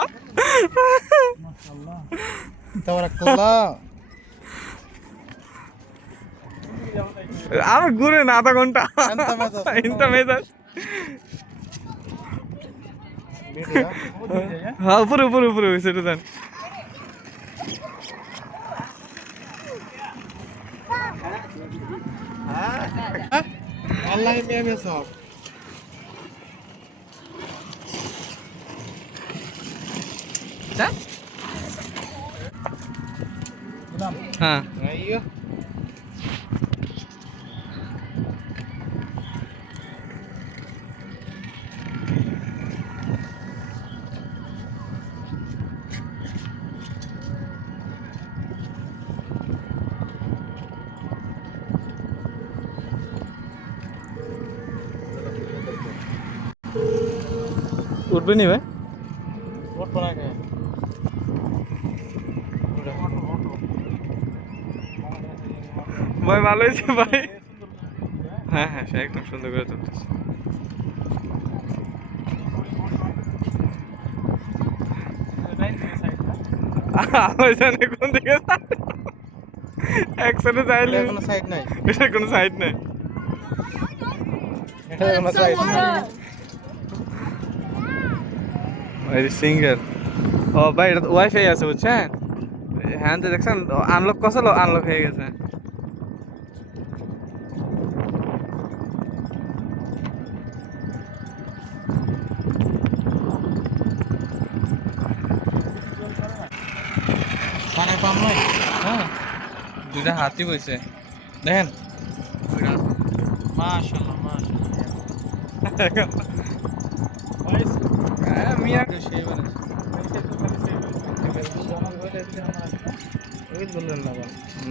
মাশাআল্লাহ তাবারাকাল্লাহ আর ঘুরে না আধা ঘন্টা ইনতা মেজাজ হ্যাঁ উপরে উপরে উপরে সেটা দেন আল্লাহ মেয়ে সব হ্যাঁ ayo উঠবে নি ভাই উঠবো না কে ভাই ভালো হয়েছে ভাই হ্যাঁ হ্যাঁ সে একদম সুন্দর করে তুলতেছে আমার জানে কোন দিকে একসাথে চাইলে কোনো সাইড নাই এটা কোনো সাইড নাই এটা কোনো সাইড নাই ভেরি সিঙ্গেল ও ভাই এটা ওয়াইফাই আছে বুঝছেন হ্যাঁ তো দেখছেন আনলক কসল আনলক হয়ে গেছে কানে পাম নাই হ্যাঁ দুইটা হাতি বইছে দেখেন মাশাআল্লাহ মাশাআল্লাহ হ্যাঁ মিয়া সেই মানে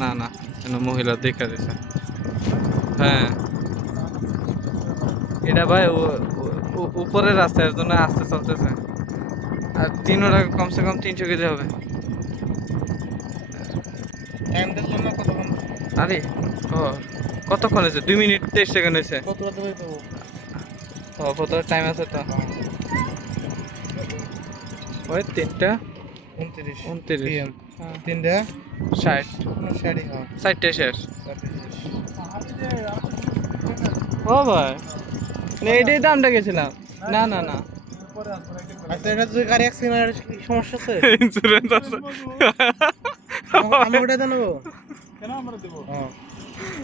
না না কেন মহিলা দেখা দিছে হ্যাঁ এটা ভাই উপরের রাস্তার জন্য আস্তে চলতেছে আর তিনোটা কমসে কম 300 কেজি হবে টাইমটার জন্য কতক্ষণ আরে ও কতক্ষণ হয়েছে 2 মিনিট 23 সেকেন্ড হয়েছে কত রাতে হইতো ও কত টাইম আছে তো ওই 3টা 29 PM 3টা 60 60 হ্যাঁ 60 শেষ ও ভাই না এটাই দামটা গেছিলাম না না না আচ্ছা এটা যদি গাড়ি অ্যাক্সিডেন্ট সমস্যা আছে ইন্স্যুরেন্স আছে আমি ওটা জানাবো কেন আমরা দেবো হ্যাঁ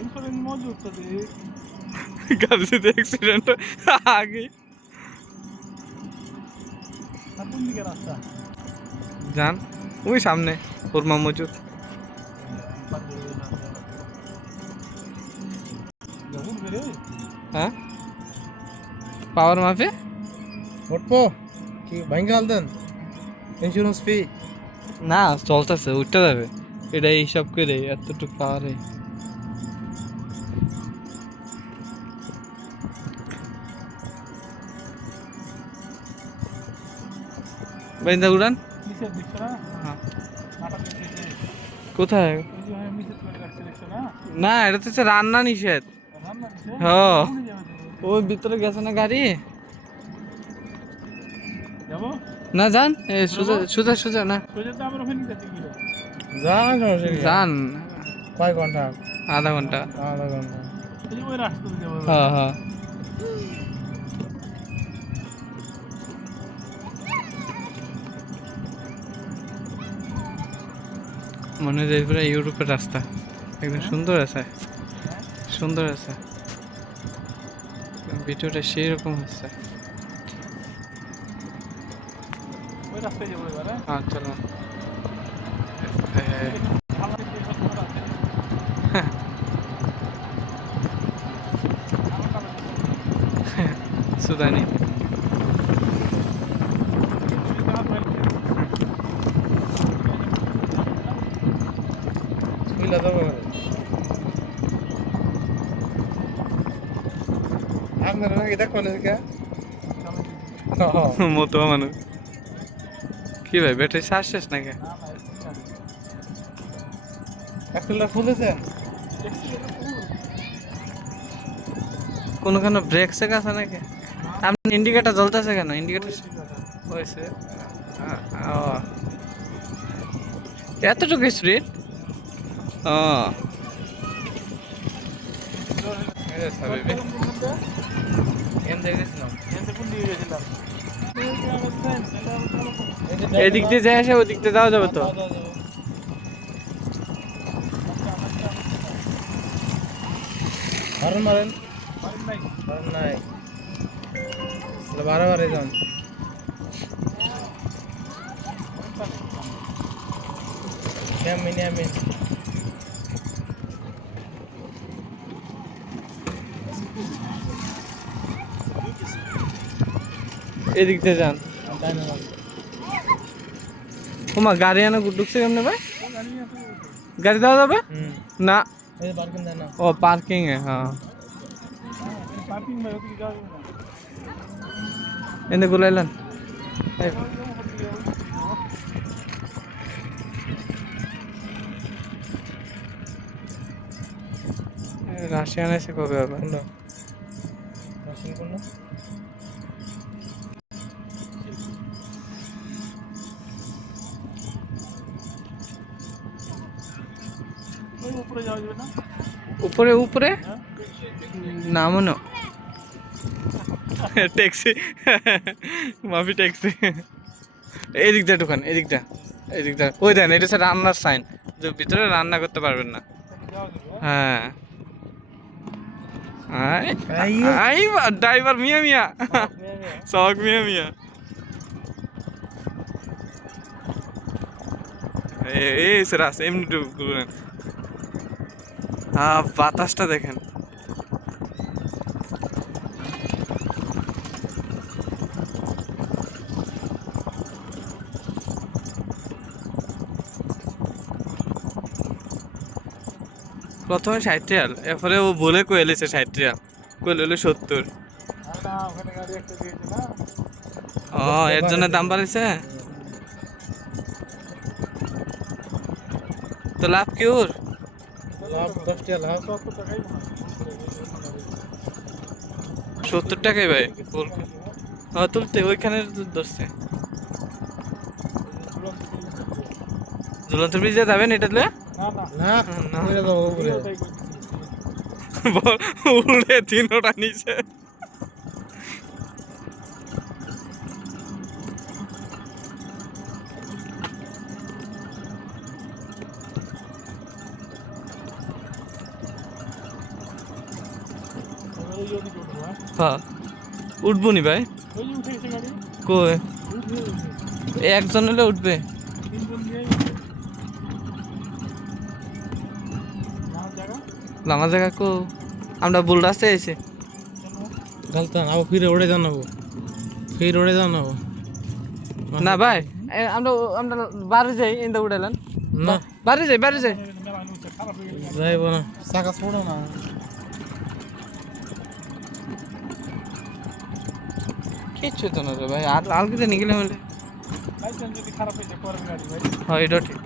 ইন্স্যুরেন্স মজুদ তো দিই গাড়িতে অ্যাক্সিডেন্ট আগে আর কোন দিকে রাস্তা জান ওই সামনে ওরমা মজুদ হ্যাঁ পাওয়ার মাপে উঠবো কি ভাঙ্গাল দেন ইন্স্যুরেন্স ফি না চলতেছে উঠতে যাবে এটা হিসাব করে এতটুকু পাওয়ারে বাইন্দা উড়ান নিচের দিকটা না হ্যাঁ নাটা দিকে কোথায় ওই যে আমি নিচে করে রাখছি দেখছো না না এটা তো হচ্ছে রান্না নিষেধ রান্না দিছে হ্যাঁ কোন যাবে ওই ভিতরে গেছে না গাড়ি যাবো না যান সোজা সোজা সোজা না সোজা তো আমরা ওখানে গেছি কি যান সমস্যা নেই যান কয় ঘন্টা আধা ঘন্টা আধা ঘন্টা এই যে ওই রাস্তা দিয়ে যাবো হ্যাঁ হ্যাঁ মনে হয় যে পুরো ইউরোপের রাস্তা একদম সুন্দর আছে সুন্দর আছে ভিডিওটা সেই রকম হচ্ছে ওই রাস্তায় যাবো এবারে হ্যাঁ চলো আমার দিকে রাস্তা আছে সুদানি মিলা যাবো আপনারা নাকি দেখো না কে মতো মানুষ কি ভাই ব্যাটারি শ্বাস শেষ নাকি একটা খুলেছেন কোনোখানে ব্রেক সেক আছে নাকি আপনি ইন্ডিকেটার জ্বলতেছে কেন ইন্ডিকেটার হয়েছে এতটুকু স্ট্রিট ও এদিক দিয়ে যাই আসে ওদিক দিয়ে যাওয়া যাবে তো হরন মারেন হরন নাই বারে বারে যান ইয়ামিন ইয়ামিন এদিক দিয়ে যান তাই না ওমা গাড়ি আনা ঢুকছে কেমনে ভাই গাড়ি দেওয়া যাবে না এই পার্কিং দেন না ও পার্কিং এ হ্যাঁ পার্কিং ভাই ওদিকে যাওয়া যাবে না এনে গুলাইলেন রাশিয়ান এসে কবে হবে রাশিয়ান কোন ওই উপরে যাওয়া যাবে না উপরে উপরে না মনে ট্যাক্সি মাফি ট্যাক্সি এদিক দিয়ে ঢুকান এদিক দিয়ে ওই দেন এটা হচ্ছে রান্নার সাইন যে ভিতরে রান্না করতে পারবেন না যাওয়া যাবে হ্যাঁ আই ড্রাইভার মিয়া মিয়া সক মিয়া মিয়া এই সেরাস এমনি ঢুকুন বাতাসটা দেখেন প্রথমে 60 রিয়াল এরপরে ও বলে কইলেছে 60 রিয়াল কইল হলো 70 আর না ওখানে গাড়ি একটা দিয়েছে না ও এর জন্য দাম বাড়াইছে তো লাভ কি ওর লাভ 10 টাকা লাভ 70 টাকাই মনে হয় 70 টাকাই ভাই হ্যাঁ তুলতে ওইখানে ধরছে ঝুলন্ত ব্রিজে যাবেন এটাতে না না না না যাবো উপরে ওটাই করতেছি উড়ে তিনোটা নিচে ওই ওদিকে উঠবো হ্যাঁ হ্যাঁ উঠবো নি ভাই ওই যে উঠে গেছে গাড়ি কই উঠবে একজন হলে উঠবে তিনজন নিয়েই না জায়গা লামা জায়গা কো আমরা ভুল রাস্তায় এসে গলতান আবার ফিরে উড়ে জানাবো ফির উড়ে জানাবো না ভাই আমরা আমরা বাড়ি যাই ইন্দা উড়ালেন না বাড়ি যাই মেলা নুচ্ছে খারাপ হয়ে গেছে যাইব না চাকা ছোড়ো না কিচ্ছু তো না রে ভাই আর আলগিতে নিয়ে গেলে হলে লাইসেন্স যদি খারাপ হয়ে যায় পরের গাড়ি ভাই হ্যাঁ এটা ঠিক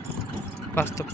বাস্তব